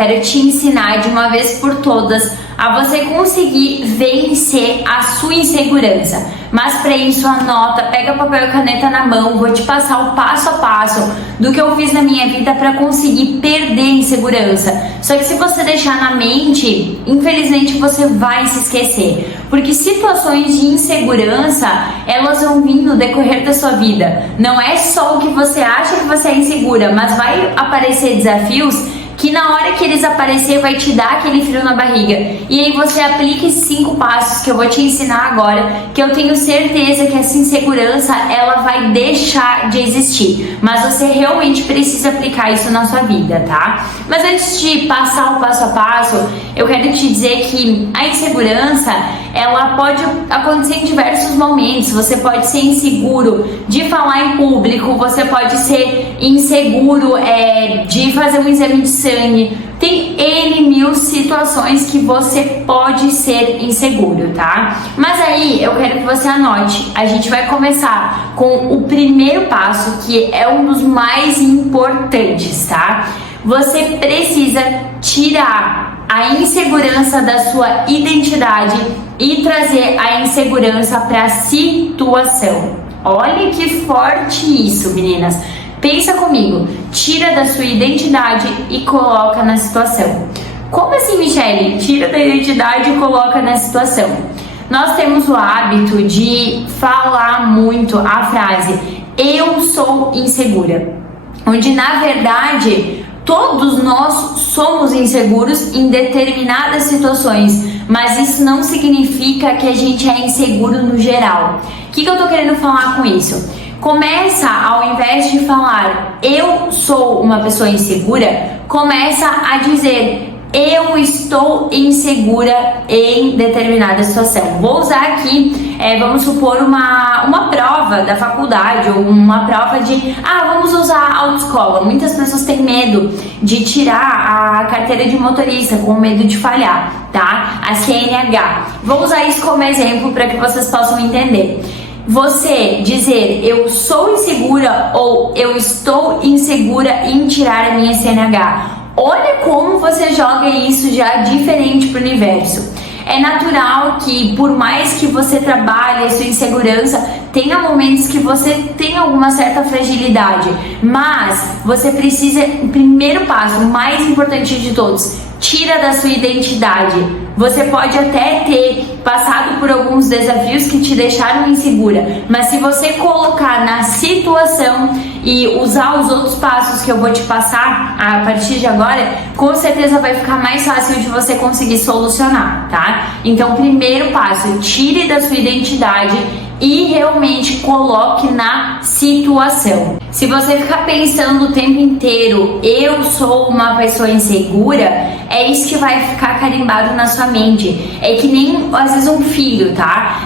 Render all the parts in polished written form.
quero te ensinar de uma vez por todas a você conseguir vencer a sua insegurança. Mas para isso, anota, pega papel e caneta na mão, vou te passar o passo a passo do que eu fiz na minha vida para conseguir perder a insegurança. Só que se você deixar na mente, infelizmente você vai se esquecer. Porque situações de insegurança, elas vão vir no decorrer da sua vida. Não é só o que você acha que você é insegura, mas vai aparecer desafios que na hora que eles aparecer vai te dar aquele frio na barriga. E aí você aplica esses 5 passos que eu vou te ensinar agora, que eu tenho certeza que essa insegurança ela vai deixar de existir. Mas você realmente precisa aplicar isso na sua vida, tá? Mas antes de passar o passo a passo, eu quero te dizer que a insegurança ela pode acontecer em diversos momentos. Você pode ser inseguro de falar em público, você pode ser inseguro de fazer um exame de sangue. Tem N mil situações que você pode ser inseguro, tá? Mas aí eu quero que você anote. A gente vai começar com o primeiro passo, que é um dos mais importantes, tá? Você precisa tirar a insegurança da sua identidade e trazer a insegurança para a situação. Olha que forte isso, meninas. Pensa comigo, tira da sua identidade e coloca na situação. Como assim, Michele? Tira da identidade e coloca na situação. Nós temos o hábito de falar muito a frase "eu sou insegura", onde na verdade todos nós somos inseguros em determinadas situações, mas isso não significa que a gente é inseguro no geral. O que eu tô querendo falar com isso? Começa, ao invés de falar "eu sou uma pessoa insegura", começa a dizer "eu estou insegura em determinada situação". Vou usar aqui, vamos supor, uma prova da faculdade ou uma prova de, vamos usar a autoescola. Muitas pessoas têm medo de tirar a carteira de motorista, com medo de falhar, tá? A CNH. Vou usar isso como exemplo para que vocês possam entender. Você dizer "eu sou insegura" ou "eu estou insegura em tirar a minha CNH". Olha como você joga isso já diferente para o universo. É natural que, por mais que você trabalhe a sua insegurança, tenha momentos que você tem alguma certa fragilidade, mas você precisa, o primeiro passo, o mais importante de todos, tira da sua identidade. Você pode até ter passado por alguns desafios que te deixaram insegura, mas se você colocar na situação e usar os outros passos que eu vou te passar a partir de agora, com certeza vai ficar mais fácil de você conseguir solucionar, tá? Então, primeiro passo, tire da sua identidade e realmente coloque na situação. Se você ficar pensando o tempo inteiro "eu sou uma pessoa insegura", é isso que vai ficar carimbado na sua mente. É que nem, às vezes, um filho, tá?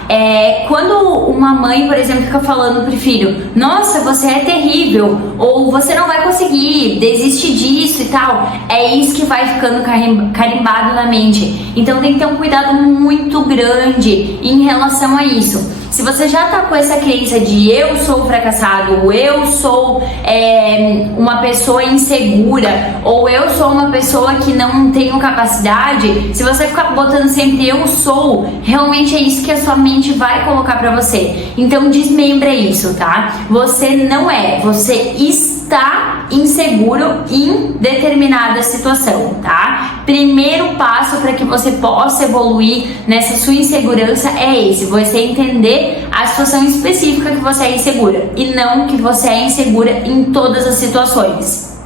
Quando uma mãe, por exemplo, fica falando pro filho "nossa, você é terrível", ou "você não vai conseguir, desiste disso" e tal, é isso que vai ficando carimbado na mente. Então tem que ter um cuidado muito grande em relação a isso. Se você já tá com essa crença de "eu sou fracassado", ou "eu sou uma pessoa insegura", ou "eu sou uma pessoa que não tenho capacidade", se você ficar botando sempre "eu sou", realmente é isso que a sua mente vai colocar pra você. Então desmembra isso, tá? Você não é, você está inseguro em determinada situação, tá? Primeiro passo para que você possa evoluir nessa sua insegurança é esse: você entender a situação específica que você é insegura e não que você é insegura em todas as situações.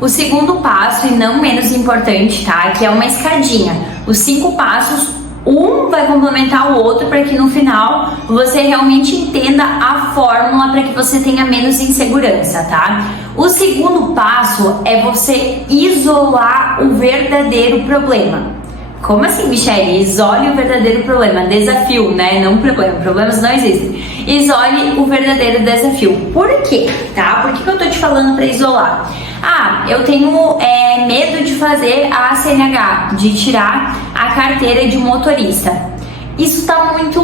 O segundo passo, e não menos importante, tá? Que é uma escadinha. Os 5 passos, um vai complementar o outro para que no final você realmente entenda a fórmula para que você tenha menos insegurança, tá? O segundo passo é você isolar o verdadeiro problema. Como assim, Michele? Isole o verdadeiro problema. Desafio, né? Não problema. Problemas não existem. Isole o verdadeiro desafio. Por quê? Tá? Por que eu tô te falando para isolar? Eu tenho medo de fazer a CNH, de tirar a carteira de motorista. Isso está muito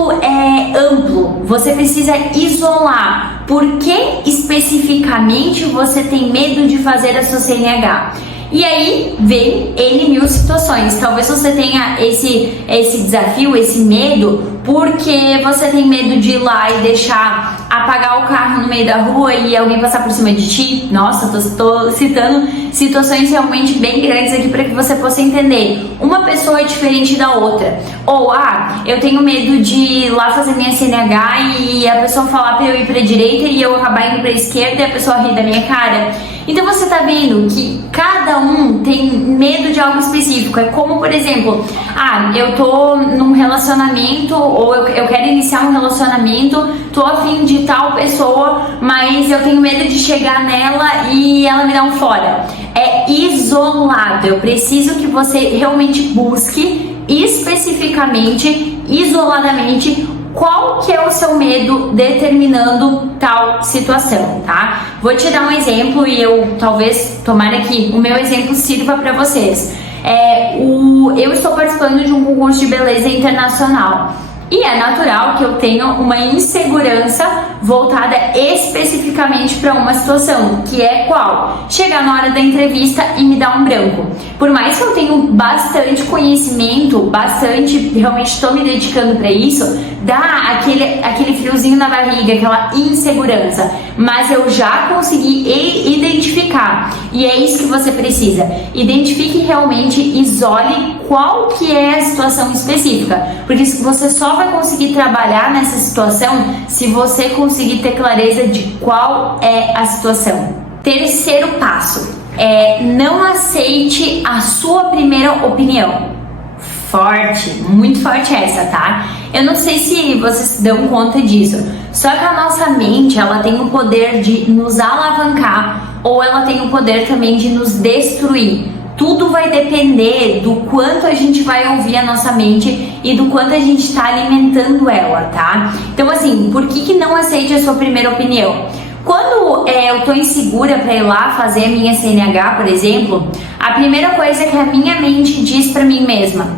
amplo. Você precisa isolar. Por que especificamente você tem medo de fazer a sua CNH? E aí vem N mil situações. Talvez você tenha esse desafio, esse medo, porque você tem medo de ir lá e deixar apagar o carro no meio da rua e alguém passar por cima de ti. Nossa, tô citando situações realmente bem grandes aqui para que você possa entender. Uma pessoa é diferente da outra. Ou, eu tenho medo de ir lá fazer minha CNH e a pessoa falar para eu ir para direita e eu acabar indo para esquerda e a pessoa rir da minha cara. Então você tá vendo que cada um tem medo de algo específico. É como, por exemplo, eu tô num relacionamento ou eu quero iniciar um relacionamento, tô a fim de tal pessoa, mas eu tenho medo de chegar nela e ela me dá um fora. É isolado. Eu preciso que você realmente busque especificamente, isoladamente, qual que é o seu medo determinando tal situação, tá? Vou te dar um exemplo e tomara que o meu exemplo sirva para vocês. Eu estou participando de um concurso de beleza internacional. E é natural que eu tenha uma insegurança voltada especificamente para uma situação, que é qual? Chegar na hora da entrevista e me dar um branco. Por mais que eu tenha bastante conhecimento, realmente estou me dedicando para isso, dá aquele friozinho na barriga, aquela insegurança. Mas eu já consegui identificar. E é isso que você precisa. Identifique realmente, isole qual que é a situação específica. Porque você só vai conseguir trabalhar nessa situação se você conseguir ter clareza de qual é a situação. Terceiro passo é: não aceite a sua primeira opinião. Forte, muito forte essa, tá? Eu não sei se vocês se dão conta disso, só que a nossa mente, ela tem o poder de nos alavancar ou ela tem o poder também de nos destruir. Tudo vai depender do quanto a gente vai ouvir a nossa mente e do quanto a gente está alimentando ela, tá? Então, assim, por que não aceite a sua primeira opinião? Quando eu tô insegura para ir lá fazer a minha CNH, por exemplo, a primeira coisa que a minha mente diz para mim mesma: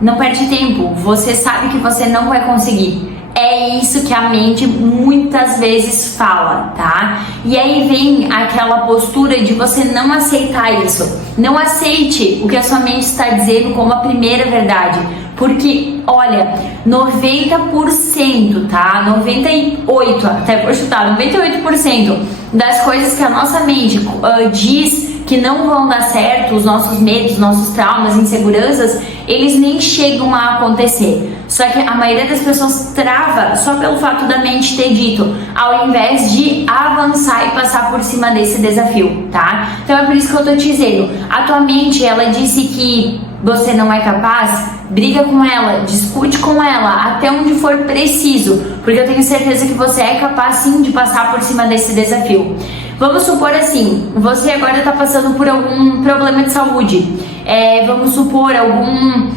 não perde tempo, você sabe que você não vai conseguir. É isso que a mente muitas vezes fala, tá? E aí vem aquela postura de você não aceitar isso. Não aceite o que a sua mente está dizendo como a primeira verdade. Porque, olha, 90%, tá? 98%, até vou chutar, 98% das coisas que a nossa mente diz que não vão dar certo, os nossos medos, nossos traumas, inseguranças, eles nem chegam a acontecer. Só que a maioria das pessoas trava só pelo fato da mente ter dito, ao invés de avançar e passar por cima desse desafio, tá? Então é por isso que eu tô te dizendo, a tua mente, ela disse que você não é capaz, briga com ela, discute com ela, até onde for preciso, porque eu tenho certeza que você é capaz sim de passar por cima desse desafio. Vamos supor assim, você agora está passando por algum problema de saúde, vamos supor algum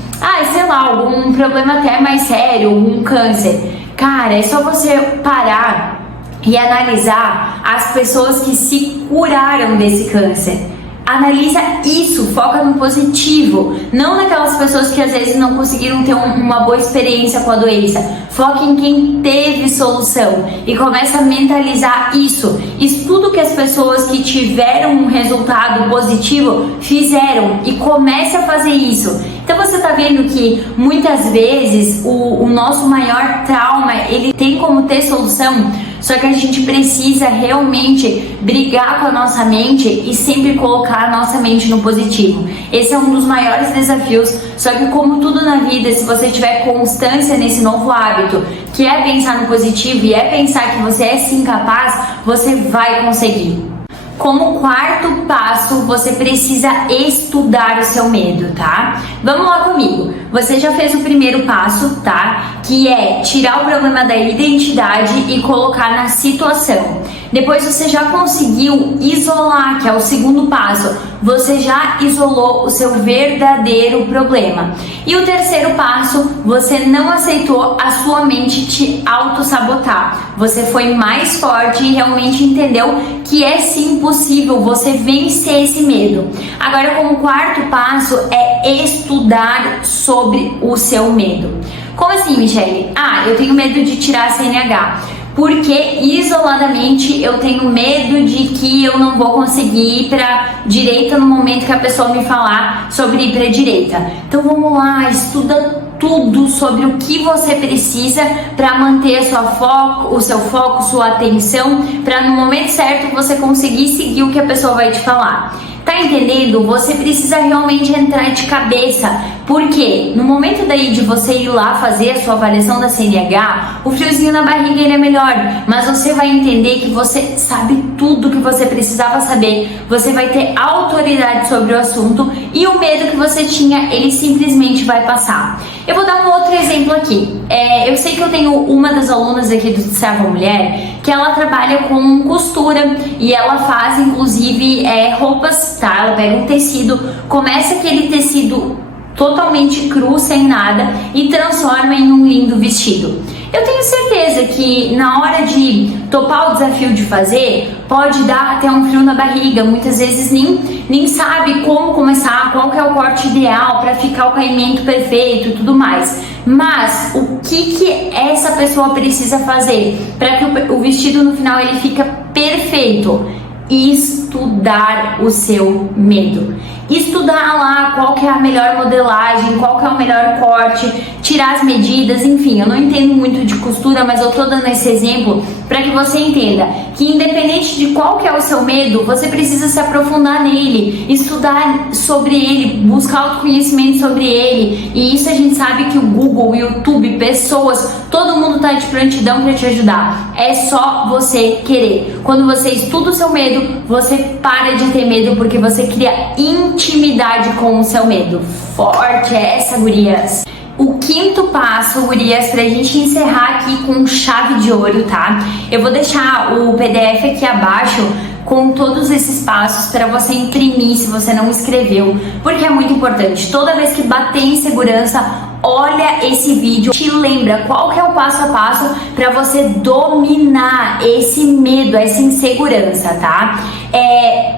problema até mais sério, algum câncer. Cara, é só você parar e analisar as pessoas que se curaram desse câncer. Analisa isso, foca no positivo, não naquelas pessoas que às vezes não conseguiram ter uma boa experiência com a doença. Foca em quem teve solução e começa a mentalizar isso. Estuda o que as pessoas que tiveram um resultado positivo fizeram e comece a fazer isso. Então você tá vendo que muitas vezes o nosso maior trauma, ele tem como ter solução, só que a gente precisa realmente brigar com a nossa mente e sempre colocar a nossa mente no positivo. Esse é um dos maiores desafios, só que como tudo na vida, se você tiver constância nesse novo hábito, que é pensar no positivo e é pensar que você é sim capaz, você vai conseguir. Como quarto passo, você precisa estudar o seu medo, tá? Vamos lá comigo. Você já fez o primeiro passo, tá? Que é tirar o problema da identidade e colocar na situação. Depois você já conseguiu isolar, que é o segundo passo. Você já isolou o seu verdadeiro problema. E o terceiro passo, você não aceitou a sua mente te auto-sabotar. Você foi mais forte e realmente entendeu que é sim possível você vencer esse medo. Agora, como quarto passo, é estudar sobre o seu medo. Como assim, Michele? Eu tenho medo de tirar a CNH. porque isoladamente eu tenho medo de que eu não vou conseguir ir para direita no momento que a pessoa me falar sobre ir para direita. Então vamos lá, estuda tudo sobre o que você precisa para manter o seu foco, sua atenção, para no momento certo você conseguir seguir o que a pessoa vai te falar. Tá entendendo? Você precisa realmente entrar de cabeça, porque no momento daí de você ir lá fazer a sua avaliação da CNH, o friozinho na barriga ele é melhor, mas você vai entender que você sabe tudo que você precisava saber, você vai ter autoridade sobre o assunto e o medo que você tinha, ele simplesmente vai passar. Eu vou dar um outro exemplo aqui. Eu sei que eu tenho uma das alunas aqui do Salva Mulher que ela trabalha com costura e ela faz inclusive roupas, tá? Ela pega um tecido, começa aquele tecido totalmente cru, sem nada, e transforma em um lindo vestido. Eu tenho certeza que na hora de topar o desafio de fazer, pode dar até um frio na barriga, muitas vezes nem sabe como começar, qual que é o corte ideal para ficar o caimento perfeito e tudo mais. Mas o que essa pessoa precisa fazer para que o vestido no final ele fica perfeito? Estudar o seu medo. Estudar lá qual que é a melhor modelagem, qual que é o melhor corte, tirar as medidas, enfim, eu não entendo muito de costura, mas eu tô dando esse exemplo para que você entenda que independente de qual que é o seu medo, você precisa se aprofundar nele, estudar sobre ele, buscar autoconhecimento sobre ele, e isso a gente sabe que o Google, o YouTube, pessoas, todo mundo tá de prontidão para te ajudar, é só você querer. Quando você estuda o seu medo, você para de ter medo porque você cria intimidade com o seu medo. Forte essa, gurias! O quinto passo, gurias, pra gente encerrar aqui com chave de ouro, tá? Eu vou deixar o PDF aqui abaixo com todos esses passos para você imprimir se você não escreveu, porque é muito importante. Toda vez que bater insegurança, olha esse vídeo, te lembra qual que é o passo a passo para você dominar esse medo, essa insegurança, tá?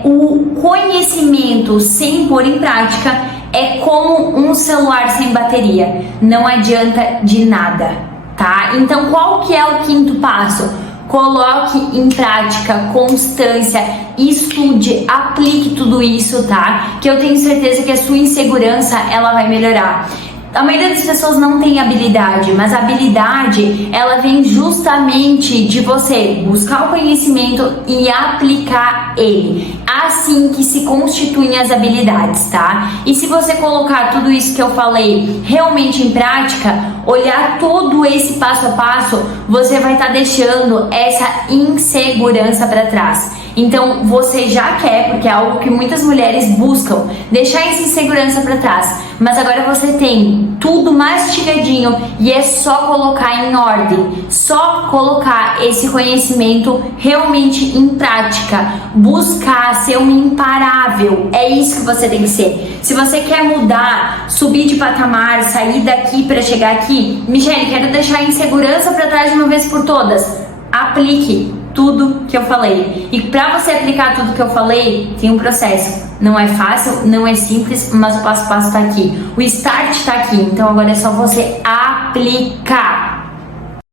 O conhecimento sem pôr em prática é como um celular sem bateria, não adianta de nada, tá? Então qual que é o quinto passo? Coloque em prática, constância, estude, aplique tudo isso, tá? Que eu tenho certeza que a sua insegurança, ela vai melhorar. A maioria das pessoas não tem habilidade, mas a habilidade, ela vem justamente de você buscar o conhecimento e aplicar ele. Assim que se constituem as habilidades, tá? E se você colocar tudo isso que eu falei realmente em prática, olhar todo esse passo a passo, você vai estar deixando essa insegurança para trás. Então você já quer, porque é algo que muitas mulheres buscam, deixar essa insegurança para trás. Mas agora você tem tudo mastigadinho e é só colocar em ordem, só colocar esse conhecimento realmente em prática, buscar ser um imparável. É isso que você tem que ser. Se você quer mudar, subir de patamar, sair daqui para chegar aqui, Michele, quero deixar a insegurança para trás de uma vez por todas. Aplique tudo que eu falei. E para você aplicar tudo que eu falei, tem um processo. Não é fácil, não é simples, mas o passo a passo tá aqui. O start tá aqui. Então agora é só você aplicar.